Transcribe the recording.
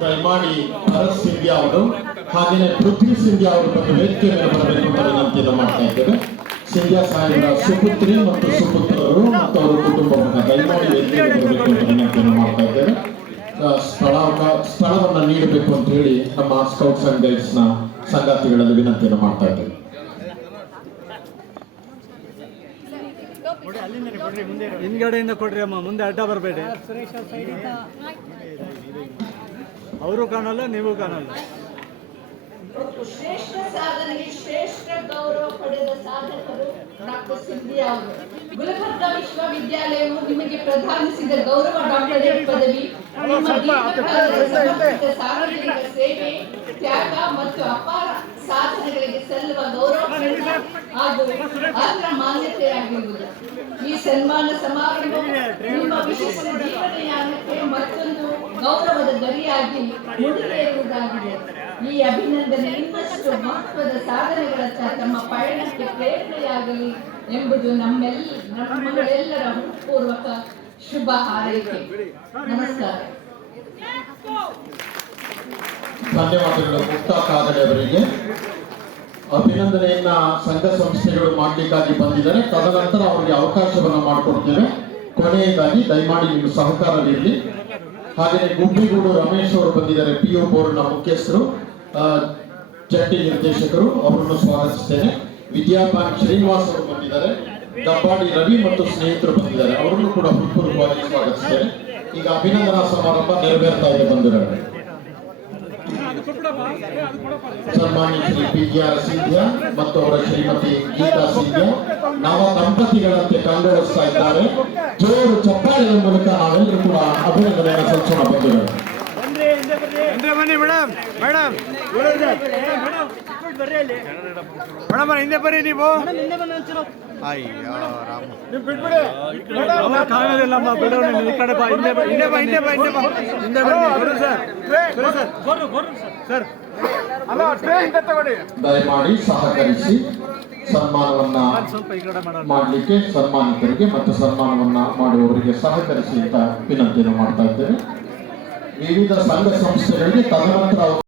ದಯಮಾಡಿ ಭರತ್ ಸಿಂಧ್ಯಾ ಅವರು ಹಾಗೆಯೇ ಪೃಥ್ವಿ ಸಿಂಧ್ಯಾ ಅವರು ಬಂದು ವೇದಿಕೆ ಮೇಲೆ ಬರಬೇಕು ಅಂತ ವಿನಂತಿಯನ್ನು ಮಾಡ್ತಾ ಇದ್ದೇವೆ. ಸಿಂಧ್ಯಾ ಸಾಹೇಬರ ಸುಪುತ್ರಿ ಮತ್ತು ಸುಪುತ್ರರು ಮತ್ತು ಅವರ ಕುಟುಂಬವನ್ನು ದಯಮಾಡಿ ವೇದಿಕೆ ಬರಬೇಕು ಅಂತ ವಿನಂತಿಯನ್ನು ಮಾಡ್ತಾ ಇದ್ದೇವೆ. ಸ್ಥಳವನ್ನು ನೀಡಬೇಕು ಅಂತ ಹೇಳಿ ನಮ್ಮ ಸ್ಕೌಟ್ಸ್ ಅಂಡ್ ಗೈಡ್ಸ್ ನ ಸಂಗಾತಿಗಳಲ್ಲಿ ವಿನಂತಿಯನ್ನು ಮಾಡ್ತಾ ಇದ್ದೇವೆ. ಹಿಂದ್ಗಡೆಯಿಂದ ಕೊಡ್ರಿ ಅಮ್ಮ, ಮುಂದೆ ಅಡ್ಡ ಬರಬೇಡಿ. ಅವರು ಕಾಣಲ್ಲ, ನೀವು ಕಾಣಲ್ಲ. ಶ್ರೇಷ್ಠ ಸಾಧನೆಗೆ ಶ್ರೇಷ್ಠ ಗೌರವ ಪಡೆದ ಸಾಧಕರು ಡಾಕ್ಟರ್ ಸಿಂಧ್ಯಾ ಅವರು. ಗುಲ್ಬರ್ಗಾ ವಿಶ್ವವಿದ್ಯಾಲಯವು ನಿಮಗೆ ಪ್ರದಾನಿಸಿದ ಗೌರವ ಡಾಕ್ಟರೇಟ್ ಪದವಿ ನಿಮ್ಮ ದೀರ್ಘಕಾಲದ ಸಮರ್ಪಿತ ಸಾರ್ವಜನಿಕ ಸೇವೆ, ತ್ಯಾಗ ಮತ್ತು ಅಪಾರ ಸಾಧನೆಗಳಿಗೆ ಸಲ್ಲುವ ಗೌರವ ಹಾಗೂ ಅಗ್ರ ಮಾನ್ಯತೆಯಾಗಿರುವುದು. ಈ ಸನ್ಮಾನ ಸಮಾರಂಭವು ನಿಮ್ಮ ವಿಶಿಷ್ಟ ಜೀವನಯಾನಕ್ಕೆ ಮತ್ತೊಂದು ಗೌರವದ ಗರಿಯಾಗಿ ಮುಂದುವರಿಯುವುದಾಗಿದೆ. ಈ ಅಭಿನಂದನೆ ಇನ್ನಷ್ಟು ಮಹತ್ವದ ಸಾಧನೆಗಳತ್ತ ತಮ್ಮ ಪಯಣಕ್ಕೆ ಪ್ರೇರಣೆಯಾಗಲಿ ಎಂಬುದು ನಮ್ಮೆಲ್ಲರ ಹೃತ್ಪೂರ್ವಕ ಶುಭ ಹಾರೈಕೆ. ನಮಸ್ಕಾರ. ಧನ್ಯವಾದಗಳು ಮುಕ್ತಾ ಕಾಗಡೆ ಅವರಿಗೆ. ಅಭಿನಂದನೆಯನ್ನ ಸಂಘ ಸಂಸ್ಥೆಗಳು ಮಾಡಲಿಕ್ಕಾಗಿ ಬಂದಿದ್ದಾರೆ. ತದನಂತರ ಅವರಿಗೆ ಅವಕಾಶವನ್ನು ಮಾಡಿಕೊಡ್ತೇವೆ. ಕೊನೆಯದಾಗಿ ದಯಮಾಡಿ ನಿಮ್ಮ ಸಹಕಾರವಿರಲಿ. ಹಾಗೆಯೇ ಗುಬ್ಬಿಗೂಡು ರಮೇಶ್ ಅವರು ಬಂದಿದ್ದಾರೆ, PO ಬೋರ್ಡ್ನ ಮುಖ್ಯಸ್ಥರು, ಜಂಟಿ ನಿರ್ದೇಶಕರು, ಅವರನ್ನು ಸ್ವಾಗತಿಸ್ತೇನೆ. ವಿದ್ಯಾಪಾನ್ ಶ್ರೀನಿವಾಸ್ ಅವರು ಬಂದಿದ್ದಾರೆ, ದಬ್ಬಾಡಿ ರವಿ ಮತ್ತು ಸ್ನೇಹಿತರು ಬಂದಿದ್ದಾರೆ, ಅವರನ್ನು ಕೂಡ ಹೃತ್ಪೂರ್ವಕವಾಗಿ ಸ್ವಾಗತಿಸ್ತೇನೆ. ಈಗ ಅಭಿನಂದನಾ ಸಮಾರಂಭ ನೆರವೇರ್ತಾ ಇದೆ ಬಂಧುಗಳೇ. ಸನ್ಮಾನ್ಯ ಶ್ರೀ PGR ಸಿಂಧ್ಯಾ ಮತ್ತು ಅವರ ಶ್ರೀಮತಿ ಗೀತಾ ಸಿಂಧ್ಯಾ ನವ ದಂಪತಿಗಳಂತೆ ಕಂಗೊಳಿಸ್ತಾ ಇದ್ದಾರೆ. ಜೋರು ಚಪ್ಪಾಳೆಯ ಮೂಲಕ ನಾವೆಲ್ಲರೂ ಕೂಡ ಅಭಿನಂದನೆಯನ್ನು ಸಲ್ಲಿಸೋಣ ಬಂಧುಗಳು. ಬನ್ನಿ ಮೇಡಮ್, ಮೇಡಮ್ ಮೇಡಮ್ ಹಿಂದೆ ಬರ್ರಿ. ನೀವು ಅಯ್ಯೋ ರಾಮ, ನೀವು ಬಿಟ್ಬಿಡಿ. ಕಾಣೋದಿಲ್ಲಮ್ಮ, ಬಿಡೋಣ. ಈ ಕಡೆ ಬಾ, ಹಿಂದೆ ಬಾ, ಹಿಂದೆ ಬಾ, ಹಿಂದೆ ಬಾ, ಹಿಂದೆ ಬಾ, ಹಿಂದೆ ಬನ್ನಿ. ಸರ್ ದಯಮಾಡಿ ಸಹಕರಿಸಿ ಸನ್ಮಾನವನ್ನ ಮಾಡಲಿಕ್ಕೆ ಸನ್ಮಾನಿತರಿಗೆ ಮತ್ತು ಸನ್ಮಾನವನ್ನ ಮಾಡುವವರಿಗೆ ಸಹಕರಿಸಿ ಅಂತ ವಿನಂತಿಯನ್ನು ಮಾಡ್ತಾ ಇದ್ದೇವೆ. ವಿವಿಧ ಸಂಘ ಸಂಸ್ಥೆಗಳಿಗೆ ತದನಂತರ